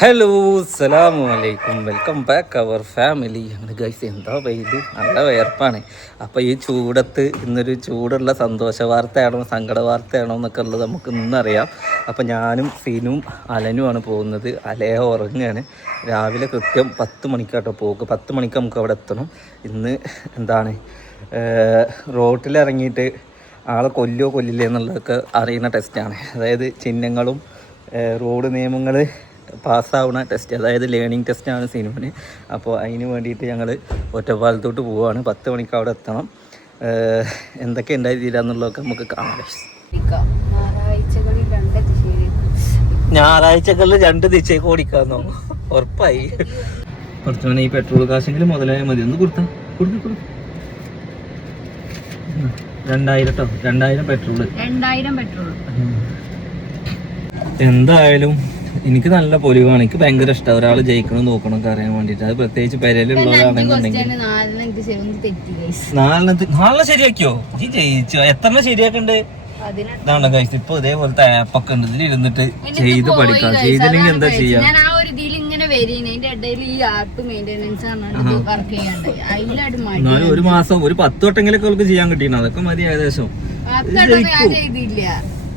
Hello അസ്സലാമു അലൈക്കും, welcome back അവർ family. അങ്ങനെ ഗൈസ്, എന്താ വെയിൽ, നല്ല വിയർപ്പാണ്. അപ്പോൾ ഈ ചൂടത്ത് ഇന്നൊരു ചൂടുള്ള സന്തോഷ വാർത്തയാണോ സങ്കട വാർത്തയാണോ എന്നൊക്കെ ഉള്ളത് നമുക്ക് ഇന്നറിയാം. അപ്പോൾ ഞാനും സീനും അലനുമാണ് പോകുന്നത്. അലയെ ഉറങ്ങുകയാണ്. രാവിലെ കൃത്യം 10 മണിക്കാട്ടോ പോക്ക്. 10 മണിക്ക് നമുക്ക് അവിടെ എത്തണം. ഇന്ന് എന്താണ് റോട്ടിലിറങ്ങിയിട്ട് ആളെ കൊല്ലുമോ കൊല്ലില്ലേ എന്നുള്ളതൊക്കെ അറിയുന്ന ടെസ്റ്റാണ്. അതായത് ചിഹ്നങ്ങളും റോഡ് നിയമങ്ങൾ പാസ്സാവുന്ന ടെസ്റ്റ്, അതായത് ലേണിംഗ് ടെസ്റ്റാണ് സിനിമന്. അപ്പോൾ അതിന് വേണ്ടിയിട്ട് ഞങ്ങൾ ഒറ്റപ്പാലത്തോട്ട് പോവുകയാണ്. 10 മണിക്ക് അവിടെ എത്തണം. എന്തൊക്കെ ഉണ്ടായി തീരാന്നുള്ളതൊക്കെ നമുക്ക് കാണാം. ഞായറാഴ്ചകളിൽ 2 ദിശയ്ക്ക് ഓടിക്കാന്നോ? ഉറപ്പായി. കുറച്ചുകൂടെ ഈ പെട്രോൾ കാശെങ്കിലും മുതലായാൽ മതി. ഒന്ന് കൊടുത്ത 2000 കേട്ടോ. 2000 പെട്രോൾ. എന്തായാലും എനിക്ക് നല്ല പൊലിവാണ്. എനിക്ക് ഭയങ്കര ഇഷ്ടം ഒരാൾ ജയിക്കണം നോക്കണം അറിയാൻ വേണ്ടിട്ട്. അത് പ്രത്യേകിച്ച് പെരയിലുള്ളവരാണെന്നുണ്ടെങ്കിൽ. 4 ശരിയാക്കിയോ? ഈ ജയിച്ചോ? എത്ര ശരിയാക്കണ്ട്? ഇതാണോ കഴിച്ചു? ഇപ്പൊ ഇതേപോലത്തെ ആപ്പൊക്കെ ഉണ്ട്, ഇതിൽ ഇരുന്നിട്ട് ചെയ്ത് പഠിക്കാം. ചെയ്തില്ലെങ്കിൽ എന്താ ചെയ്യാ? എന്നാലും ഒരു മാസം ഒരു 10 വട്ടെങ്കിലൊക്കെ അവർക്ക് ചെയ്യാൻ കിട്ടിയാണ്. അതൊക്കെ മതി ഏകദേശം.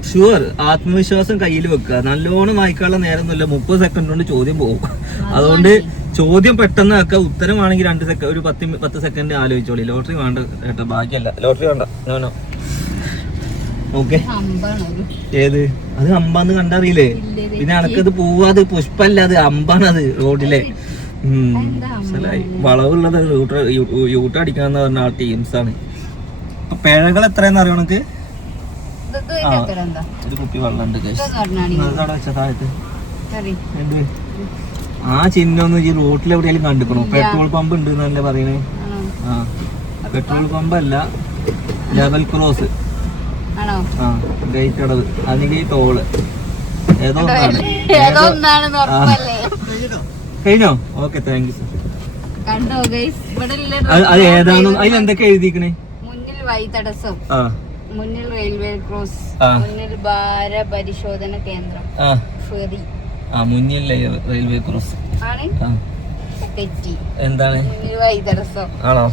ഷുവർ. ആത്മവിശ്വാസം കയ്യിൽ വെക്കുക. നല്ലോണം വായിക്കാനുള്ള നേരമൊന്നുമില്ല. 30 സെക്കൻഡ് കൊണ്ട് ചോദ്യം പോകും. അതുകൊണ്ട് ചോദ്യം പെട്ടെന്ന് ആക്കുക. ഉത്തരമാണെങ്കിൽ 2 സെക്കൻഡ്, ഒരു 10 സെക്കൻഡ് ആലോചിച്ചോളി. ലോട്ടറി വേണ്ട കേട്ടോ, ബാക്കിയല്ല. ലോട്ടറി വേണ്ട. നോനോ. ഓക്കെ. ഏത്? അത് അമ്പാന്ന് കണ്ടറിയില്ലേ? പിന്നെ അനക്കത് പോവാത് പുഷ്പല്ല, അത് അമ്പാണത്. റോഡിലെ മനസ്സിലായി. വളവുള്ളത് യൂട്ടടിക്കാന്ന് പറഞ്ഞ ആ ടീംസാണ്. അപ്പൊ പിഴകൾ എത്രയെന്ന് അറിയോ നിനക്ക്? ഒരു കുപ്പി വെള്ളമുണ്ട്. ആ ചിഹ്നം ഈ റോട്ടിൽ എവിടെയെങ്കിലും കണ്ടിക്കണോ? പെട്രോൾ പമ്പ് ഉണ്ട് എന്നല്ലേ പറയണേ? ആ, പെട്രോൾ പമ്പ് അല്ല, ലെവൽ ക്രോസ്. ആ, ഗേറ്റ് അടവ്, അല്ലെങ്കിൽ ടോള്, ഏതോ ഒന്നാണ്. കഴിഞ്ഞോ? Okay, thank you sir. അത് ഏതാണോ? അതിലെന്തൊക്കെ എഴുതിക്കണേ? മുന്നിൽ വഴി തടസ്സം, മുന്നിൽ റെയിൽവേ ക്രോസ്, മുന്നിൽ ഭാര പരിശോധന കേന്ദ്രം, ഫെറി. മുന്നിൽ റെയിൽവേ ക്രോസ് എന്താണ്? ആണോ?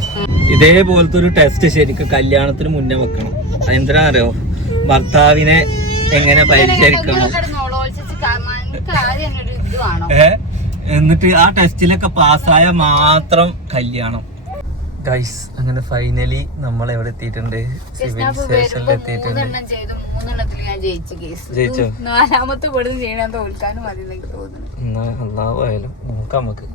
ഇതേപോലത്തെ ഒരു ടെസ്റ്റ് ശരിക്കും കല്യാണത്തിന് മുന്നേ വെക്കണം. എന്തിനാ അറിയോ? ഭർത്താവിനെ എങ്ങനെ പരിചരിക്കണം. എന്നിട്ട് ആ ടെസ്റ്റിലൊക്കെ പാസ്സായ മാത്രം കല്യാണം. ഗൈസ്, അങ്ങനെ ഫൈനലി നമ്മൾ എവിടെ എത്തിയിട്ടുണ്ട്? സിവിൽ സ്റ്റേഷനിൽ എത്തിയിട്ടുണ്ട്. ജയിച്ചോ? 4ാമത്തെ ചെയ്യണം തോൽക്കാനും അല്ലാവായാലും നമുക്ക്.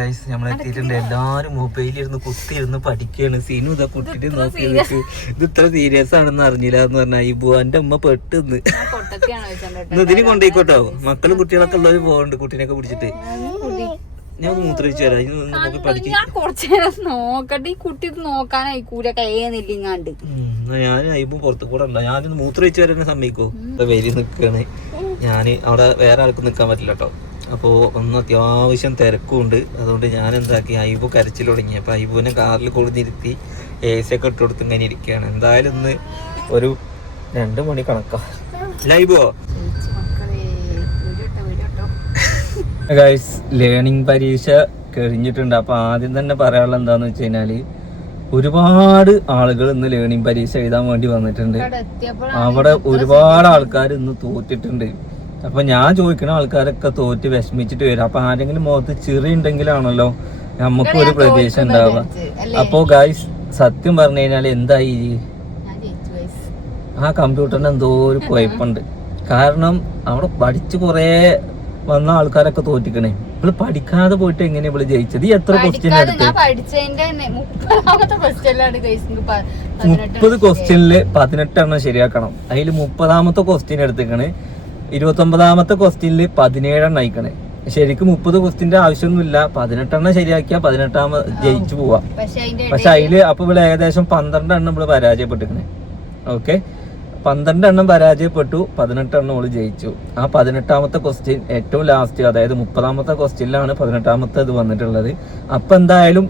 ഗൈസ്, നമ്മൾ എത്തിയിട്ടുണ്ട്. എല്ലാരും മൊബൈലിരുന്ന് കുത്തിയിരുന്ന് പഠിക്കുകയാണ്. സീനു ഇതാ കുട്ടിട്ട് നോക്കിയിട്ട് ഇത് ഇത്ര സീരിയസ് ആണെന്ന് അറിഞ്ഞില്ല എന്ന് പറഞ്ഞാൽ ഇബു എന്റെ അമ്മ പെട്ടെന്ന് ഇതിന് കൊണ്ടുപോയിക്കോട്ടോ. മക്കളും കുട്ടികളൊക്കെ ഉള്ളവര് പോകണ്ട് കുട്ടീനെയൊക്കെ പിടിച്ചിട്ട്. ഞാൻ മൂത്രയിച്ചു വരാം. നോക്കട്ടെ, ഈ കുട്ടി നോക്കാനായിക്കൂല. കയ്യെന്നില്ലാണ്ട് ഞാൻ അയിബും പുറത്തു കൂടെ ഉണ്ടോ? ഞാനൊന്ന് മൂത്രയിച്ചു വരാൻ സമ്മതിക്കോ? വരി നിൽക്കാണ് ഞാന്. അവിടെ വേറെ ആൾക്ക് നിൽക്കാൻ പറ്റില്ല കേട്ടോ. അപ്പോൾ ഒന്ന് അത്യാവശ്യം തിരക്കുണ്ട്. അതുകൊണ്ട് ഞാൻ എന്താക്കി, അയിബു കരച്ചിൽ തുടങ്ങി. അപ്പോൾ അയിബുവിനെ കാറിൽ കൊടുത്തിരുത്തി AC ഒക്കെ ഇട്ട് കൊടുത്ത് ഇങ്ങനെ ഇരിക്കുകയാണ്. എന്തായാലും ഇന്ന് ഒരു 2 മണി കണക്കാ. ലൈബോ ഗൈസ്, ലേണിംഗ് പരീക്ഷ കഴിഞ്ഞിട്ടുണ്ട്. അപ്പോൾ ആദ്യം തന്നെ പറയാനുള്ള എന്താന്ന് വെച്ച് കഴിഞ്ഞാല്, ഒരുപാട് ആളുകൾ ഇന്ന് ലേണിംഗ് പരീക്ഷ എഴുതാൻ വേണ്ടി വന്നിട്ടുണ്ട്. അവിടെ ഒരുപാട് ആൾക്കാർ ഇന്ന് തോറ്റിട്ടുണ്ട്. അപ്പൊ ഞാൻ ചോദിക്കുന്ന ആൾക്കാരൊക്കെ തോറ്റ് വിഷമിച്ചിട്ട് വരും. അപ്പൊ ആരെങ്കിലും മുഖത്ത് ചിറി ഉണ്ടെങ്കിലാണല്ലോ നമുക്ക് ഒരു പ്രതീക്ഷ ഉണ്ടാവുക. അപ്പോ ഗൈസ്, സത്യം പറഞ്ഞു കഴിഞ്ഞാൽ എന്തായി, ആ കമ്പ്യൂട്ടറിന് എന്തോ ഒരു കുഴപ്പമുണ്ട്. കാരണം അവിടെ പഠിച്ചു കുറേ വന്ന ആൾക്കാരൊക്കെ തോറ്റിക്കണേ. ഇവള് പഠിക്കാതെ പോയിട്ട് എങ്ങനെയാ ഇവള് ജയിച്ചത്? ഈ എത്ര ക്വസ്റ്റ്യൻ എടുത്ത്? 30 ക്വസ്റ്റ്യനില് 18 എണ്ണം ശരിയാക്കണം. അതിൽ 30ാമത്തെ ക്വസ്റ്റ്യൻ എടുത്തിക്കണ്. 29ാമത്തെ ക്വസ്റ്റ്യനില് 17 എണ്ണം അയക്കണേ. ശരിക്കും 30 ക്വസ്റ്റ്യന്റെ ആവശ്യമൊന്നുമില്ല. 18 എണ്ണം ശരിയാക്കിയാ 18ാമത് ജയിച്ചു പോവാ. പക്ഷെ അതില് അപ്പൊ ഇവിടെ ഏകദേശം 12 എണ്ണം ഇവിടെ പരാജയപ്പെട്ടിക്കണേ. ഓക്കെ, 12 എണ്ണം പരാജയപ്പെട്ടു, 18 എണ്ണം അവള് ജയിച്ചു. ആ 18ാമത്തെ ക്വസ്റ്റ്യൻ ഏറ്റവും ലാസ്റ്റ്, അതായത് 30ാമത്തെ ക്വസ്റ്റ്യനിലാണ് 18ാമത്തെ ഇത് വന്നിട്ടുള്ളത്. അപ്പൊ എന്തായാലും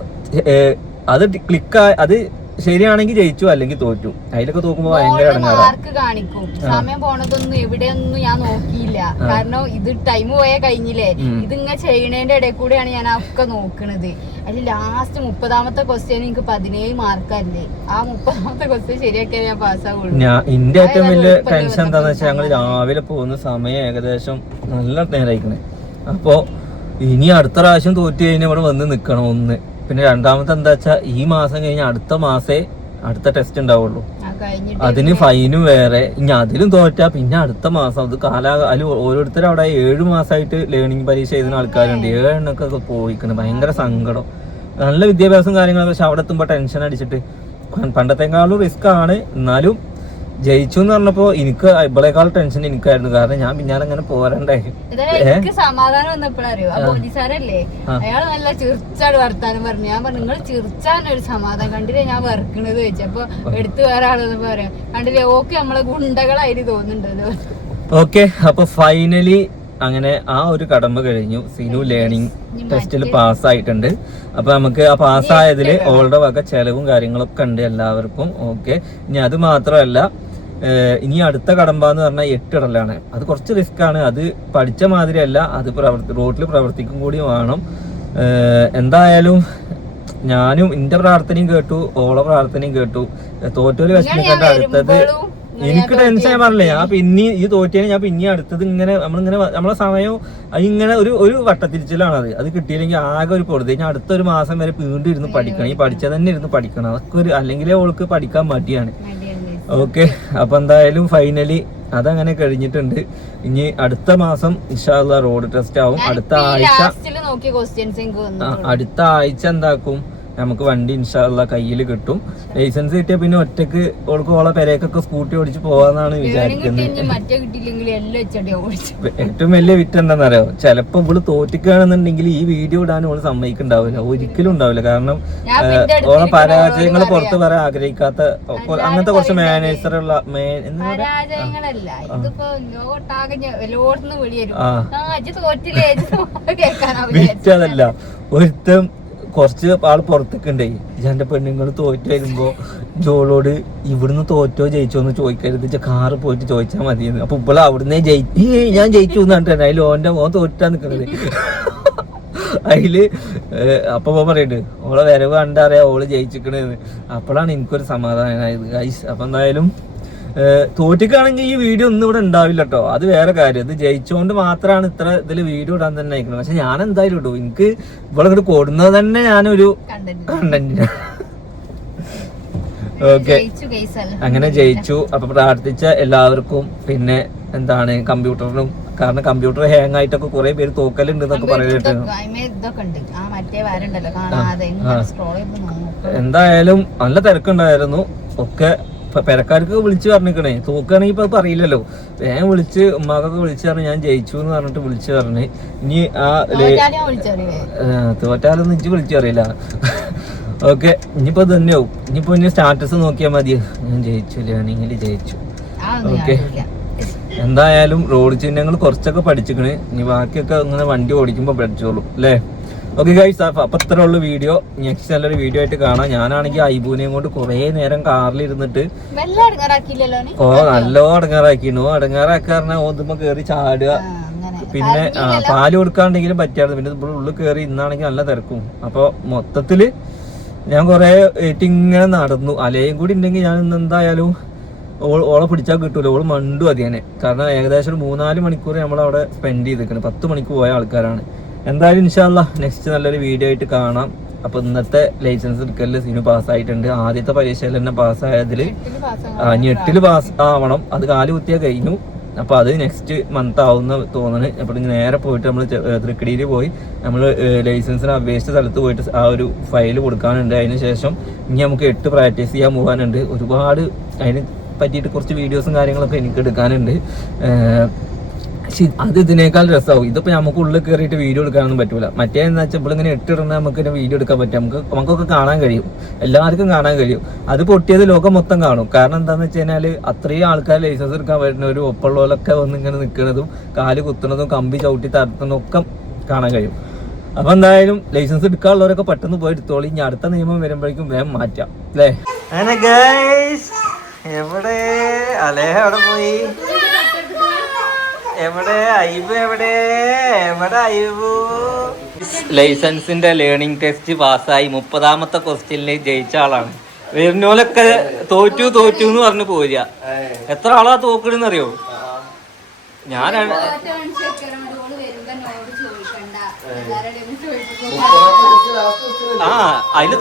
അത് ക്ലിക്ക്, അത് ശരിയാണെങ്കിൽ ജയിച്ചു അല്ലെങ്കിൽ തോറ്റു. അതിലൊക്കെ തോക്കുമ്പോ ഭയങ്കര മാർക്ക് കാണിക്കും. സമയം പോണതൊന്നും എവിടെയൊന്നും ഞാൻ നോക്കിയില്ല. കാരണം ഇത് ടൈം പോയാൽ കഴിഞ്ഞില്ലേ. ഇതിങ്ങനെ ചെയ്യണേന്റെ ഇടയിൽ കൂടെയാണ് ഞാൻ ഒക്കെ നോക്കണത്. അതിൽ ലാസ്റ്റ് 30ാമത്തെ ക്വസ്റ്റ്യൻ എനിക്ക് 17 മാർക്കല്ലേ. ആ 30ാമത്തെ ക്വസ്റ്റ്യൻ ശരിയാക്കിയാൽ ഞാൻ പാസ്സാവുള്ളൂ. എന്റെ ഏറ്റവും വലിയ ടെൻഷൻ എന്താന്ന് വെച്ചാൽ ഞങ്ങൾ രാവിലെ പോകുന്ന സമയം ഏകദേശം നല്ല നേരായിക്കണേ. അപ്പൊ ഇനി അടുത്ത പ്രാവശ്യം തോറ്റു കഴിഞ്ഞാൽ ഇവിടെ വന്ന് നിക്കണം ഒന്ന്. പിന്നെ രണ്ടാമത്തെ എന്താ വെച്ചാ ഈ മാസം കഴിഞ്ഞാൽ അടുത്ത മാസേ അടുത്ത ടെസ്റ്റ് ഉണ്ടാവുള്ളൂ. അതിന് ഫൈനും വേറെ. ഇനി അതിലും തോറ്റാ പിന്നെ അടുത്ത മാസം അത് അതിൽ ഓരോരുത്തരും അവിടെ 7 മാസമായിട്ട് ലേണിംഗ് പരീക്ഷ എഴുതുന്ന ആൾക്കാരുണ്ട്. 7 എണ്ണൊക്കെ പോയിക്കണം. ഭയങ്കര സങ്കടം. നല്ല വിദ്യാഭ്യാസം കാര്യങ്ങളൊക്കെ. പക്ഷെ അവിടെ എത്തുമ്പോ ടെൻഷൻ അടിച്ചിട്ട് പണ്ടത്തെക്കാളും റിസ്ക് ആണ്. എന്നാലും ജയിച്ചു എന്ന് പറഞ്ഞപ്പോ എനിക്ക് ഇവളേക്കാൾ ടെൻഷൻ എനിക്കായിരുന്നു. കാരണം ഞാൻ പിന്നാലെ അങ്ങനെ പോരണ്ടേ. സമാധാനം വന്നപ്പോഴറിയോ ആ പോലീസുകാരല്ലേ, അയാൾ നല്ല ചിരിച്ചാട് വർത്താനം പറഞ്ഞു. ഞാൻ പറഞ്ഞു നിങ്ങൾ ചിരിച്ചാനൊരു സമാധാനം കണ്ടില്ലേ ഞാൻ വെറുക്കണത് ചോദിച്ചപ്പോ എടുത്ത് വേറെ ആളെന്ന് പറയാം കണ്ടില്ലേ. ഓക്കെ നമ്മളെ ഗുണ്ടകളായിട്ട് തോന്നുന്നുണ്ടല്ലോ. ഓക്കെ, അപ്പൊ ഫൈനലി അങ്ങനെ ആ ഒരു കടമ്പ കഴിഞ്ഞു. സിനു ലേണിംഗ് ടെസ്റ്റിൽ പാസ്സായിട്ടുണ്ട്. അപ്പൊ നമുക്ക് ആ പാസ്സായതില് ഓളുടെ വക ചെലവും കാര്യങ്ങളൊക്കെ ഉണ്ട് എല്ലാവർക്കും. ഓക്കെ, ഇനി അത് മാത്രമല്ല ഇനി അടുത്ത കടമ്പ എന്ന് പറഞ്ഞാൽ 8 ഇടലാണ്. അത് കുറച്ച് റിസ്ക് ആണ്. അത് പഠിച്ച മാതിരിയല്ല, അത് റോഡിൽ പ്രവർത്തിക്കും കൂടി വേണം. എന്തായാലും ഞാനും എന്റെ പ്രാർത്ഥനയും കേട്ടു, ഓളെ പ്രാർത്ഥനയും കേട്ടു. തോറ്റൊരു വിഷമിക്കേണ്ട അടുത്തത് എനിക്ക് ടെൻഷൻ പറഞ്ഞില്ലേ. ഞാൻ പിന്നെ ഈ തോറ്റിയാണ് ഞാൻ പിന്നെ അടുത്തത് ഇങ്ങനെ നമ്മളെ സമയം ഇങ്ങനെ ഒരു വട്ടത്തിരിച്ചിലാണ്. അത് കിട്ടിയില്ലെങ്കിൽ ആകെ ഒരു പൊടുത്. ഞാൻ അടുത്തൊരു മാസം വരെ വീണ്ടും ഇരുന്ന് പഠിക്കണം. ഈ പഠിച്ചത് തന്നെ ഇരുന്ന് പഠിക്കണം. അതൊക്കെ അല്ലെങ്കിലേ ഓൾക്ക് പഠിക്കാൻ മടിയാണ്. ഓക്കെ, അപ്പൊ എന്തായാലും ഫൈനലി അതങ്ങനെ കഴിഞ്ഞിട്ടുണ്ട്. ഇനി അടുത്ത മാസം ഇൻഷാ അല്ലാഹ് റോഡ് ടെസ്റ്റ് ആവും. അടുത്ത ആഴ്ച എന്താക്കും നമുക്ക് വണ്ടി ഇൻഷാ അല്ലാഹ് കയ്യിൽ കിട്ടും. ലൈസൻസ് കിട്ടിയ പിന്നെ ഒറ്റക്ക് ഓൾക്ക് ഓളെ പെരേക്കൊക്കെ സ്കൂട്ടി ഓടിച്ച് പോവാന്നാണ് വിചാരിക്കുന്നത്. ഏറ്റവും വലിയ വിറ്റ് എന്താണെന്നറിയോ, ചിലപ്പോ ഇവള് തോറ്റിക്കുകയാണെന്നുണ്ടെങ്കിൽ ഈ വീഡിയോ ഇടാൻ ഓള് സമ്മതിക്കുന്നുണ്ടാവില്ല. ഒരിക്കലും ഉണ്ടാവില്ല. കാരണം ഓളെ പരാജയങ്ങൾ പുറത്ത് പറയാൻ ആഗ്രഹിക്കാത്ത അങ്ങനത്തെ കുറച്ച് മാനേജറുള്ള വിറ്റതല്ല. ഒരുത്തം കുറച്ച് ആള് പുറത്തൊക്കെ ഉണ്ടേ. എന്റെ പെണ്ണുങ്ങൾ തോറ്റു വരുമ്പോ ജോളോട് ഇവിടുന്ന് തോറ്റോ ജയിച്ചോ എന്ന് ചോദിക്കരുത്, കാറ് പോയിട്ട് ചോദിച്ചാൽ മതിയെന്ന്. അപ്പൊ ഇപ്പോൾ അവിടുന്ന് ഞാൻ ജയിച്ചു എന്ന് പറഞ്ഞിട്ടുണ്ട്. അതിൽ ഓൻ തോറ്റാ നിക്കണത്. അതില് അപ്പൊ പറയുന്നുണ്ട് ഓളെ വരവ് കണ്ടറിയാ ഓള് ജയിച്ചിക്കണെന്ന്. അപ്പോഴാണ് എനിക്കൊരു സമാധാനമായത് ഗൈസ്. അപ്പൊ എന്തായാലും തോറ്റിക്കാണെങ്കിൽ ഈ വീഡിയോ ഒന്നും ഇവിടെ ഉണ്ടാവില്ല കേട്ടോ. അത് വേറെ കാര്യം. ഇത് ജയിച്ചുകൊണ്ട് മാത്രമാണ് ഇത്ര ഇതില് വീഡിയോ ഇടാൻ തന്നെ അയക്കുന്നത്. പക്ഷെ ഞാൻ എന്തായാലും ഇടും. എനിക്ക് ഇവിടെ ഇങ്ങോട്ട് കൊടുന്നത് തന്നെ ഞാനൊരു കണ്ടന്റിന്. ഓക്കെ, അങ്ങനെ ജയിച്ചു. അപ്പൊ പ്രാർത്ഥിച്ച എല്ലാവർക്കും പിന്നെ എന്താണ് കമ്പ്യൂട്ടറിനും, കാരണം കമ്പ്യൂട്ടർ ഹാങ് ആയിട്ടൊക്കെ കുറെ പേര് തോക്കലുണ്ട് എന്നൊക്കെ പറയുന്നുണ്ട്. എന്തായാലും നല്ല തിരക്കുണ്ടായിരുന്നു. ഒക്കെ പെരക്കാർക്ക് വിളിച്ച് പറഞ്ഞിക്കണേ. തോക്കുകയാണെങ്കിൽ ഇപ്പൊ പറയില്ലല്ലോ. വേഗം വിളിച്ച് ഉമ്മാക്കൊക്കെ വിളിച്ചു പറഞ്ഞു ഞാൻ ജയിച്ചു എന്ന് പറഞ്ഞിട്ട് വിളിച്ചു പറഞ്ഞ്. ഇനി ആ തോറ്റാലൊന്നും ഇഞ്ചി വിളിച്ചു അറിയില്ല. ഓക്കെ, ഇനിയിപ്പോ തന്നെയാവും. ഇനിയിപ്പോ ഇനി സ്റ്റാറ്റസ് നോക്കിയാൽ മതി ഞാൻ ജയിച്ചു ലേണിംഗിൽ ജയിച്ചു. ഓക്കെ, എന്തായാലും റോഡ് ചിഹ്നങ്ങൾ കുറച്ചൊക്കെ പഠിച്ചിക്കണ്. ഇനി ബാക്കിയൊക്കെ ഇങ്ങനെ വണ്ടി ഓടിക്കുമ്പോ പഠിച്ചോളൂ അല്ലേ. ഓക്കെ ഗൈസ്, അപ്പൊ ഇത്ര ഉള്ള വീഡിയോ. നെക്സ്റ്റ് നല്ലൊരു വീഡിയോ ആയിട്ട് കാണാം. ഞാനാണെങ്കിൽ ഐബൂനെയും കൊണ്ട് കുറെ നേരം കാറിലിരുന്നിട്ട് നല്ലോ അടങ്ങാറാക്കിയിരുന്നു. അടങ്ങാറാക്കാറിന ഓതുമ്പോ കേറി ചാടുക. പിന്നെ പാല് കൊടുക്കാണ്ടെങ്കിലും പറ്റിയായിരുന്നു. പിന്നെ ഇപ്പോൾ ഉള്ളിൽ കയറി ഇന്നാണെങ്കിൽ നല്ല തിരക്കും. അപ്പൊ മൊത്തത്തില് ഞാൻ കുറെ ഇങ്ങനെ നടന്നു. അലയും കൂടി ഉണ്ടെങ്കിൽ ഞാൻ ഇന്ന് എന്തായാലും ഓളെ പിടിച്ചാൽ കിട്ടൂല. ഓള് മണ്ടു അതിനെ. കാരണം ഏകദേശം ഒരു 3-4 മണിക്കൂർ നമ്മളവിടെ സ്പെൻഡ് ചെയ്തിരിക്കണം. 10 മണിക്ക് പോയ ആൾക്കാരാണ്. എന്തായാലും ഇൻഷാ അല്ലാഹ് നെക്സ്റ്റ് നല്ലൊരു വീഡിയോ ആയിട്ട് കാണാം. അപ്പൊ ഇന്നത്തെ ലൈസൻസ് എടുക്കലിൽ സിനു പാസ്സായിട്ടുണ്ട്. ആദ്യത്തെ പരീക്ഷയിൽ തന്നെ പാസ്സായതില് 8 പാസ് ആവണം. അത് കാല് കുത്തിയാൽ കഴിഞ്ഞു. അപ്പൊ അത് നെക്സ്റ്റ് മന്ത് ആവുന്ന തോന്നുന്നു. അപ്പൊ നേരെ പോയിട്ട് നമ്മൾ തൃക്കടിയിൽ പോയി നമ്മൾ ലൈസൻസിന് അപേക്ഷിച്ച സ്ഥലത്ത് പോയിട്ട് ആ ഒരു ഫയൽ കൊടുക്കാനുണ്ട്. അതിന് ശേഷം ഇനി നമുക്ക് 8 പ്രാക്ടീസ് ചെയ്യാൻ പോകാനുണ്ട്. ഒരുപാട് അതിന് പറ്റിയിട്ട് കുറച്ച് വീഡിയോസും കാര്യങ്ങളൊക്കെ എനിക്ക് എടുക്കാനുണ്ട്. അത് ഇതിനേക്കാൾ രസമാവും. ഇതിപ്പോ നമുക്ക് ഉള്ളിൽ കയറിയിട്ട് വീഡിയോ എടുക്കാനൊന്നും പറ്റൂല. മറ്റേ എന്താ വെച്ചാൽ ഇവിടെ ഇങ്ങനെ ഇട്ടിടണ നമുക്ക് വീഡിയോ എടുക്കാൻ പറ്റും. നമുക്കൊക്കെ കാണാൻ കഴിയും, എല്ലാവർക്കും കാണാൻ കഴിയും. അത് പൊട്ടിയത് ലോകം മൊത്തം കാണും. കാരണം എന്താന്ന് വെച്ച് കഴിഞ്ഞാല് അത്രയും ആൾക്കാർ ലൈസൻസ് എടുക്കാൻ വരുന്ന ഒരു ഒപ്പമുള്ളവരൊക്കെ വന്ന് ഇങ്ങനെ നിൽക്കുന്നതും കാല് കുത്തുന്നതും കമ്പി ചവിട്ടി തരത്തുന്നതും ഒക്കെ കാണാൻ കഴിയും. അപ്പൊ എന്തായാലും ലൈസൻസ് എടുക്കാനുള്ളവരൊക്കെ പെട്ടെന്ന് പോയി എടുത്തോളി. ഇനി അടുത്ത നിയമം വരുമ്പോഴേക്കും വേഗം മാറ്റാം അല്ലേ. അങ്ങനെ ഗൈസ് എവിടെ അലേഹ എവിടെ പോയി? എവിടെ ഐബ് എവിടെ എവിടെ ഐബു? ലൈസൻസിന്റെ ലേണിംഗ് ടെസ്റ്റ് പാസ്സായി 30ാമത്തെ ക്വസ്റ്റ്യനിൽ ജയിച്ച ആളാണ്. വരുന്നോലൊക്കെ തോറ്റു എന്ന് പറഞ്ഞു പോരുക. എത്ര ആളാ തോക്കണെന്നറിയോ? ഞാൻ അതില്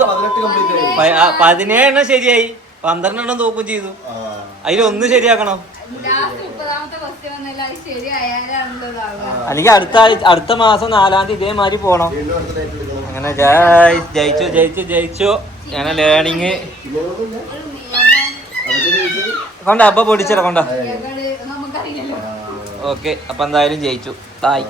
17 ശരിയായി, 12 തോക്കും ചെയ്തു. അതിലൊന്ന് ശരിയാക്കണം. അല്ലെങ്കിൽ അടുത്ത മാസം 4-ാം തീയതി ഇതേമാതിരി പോണം. അങ്ങനെ ജയിച്ചു. അങ്ങനെ ലേണിങ് കൊണ്ട അപ്പൊ പൊടിച്ചിട കൊണ്ട. ഓക്കെ, അപ്പൊ എന്തായാലും ജയിച്ചു. തായ്.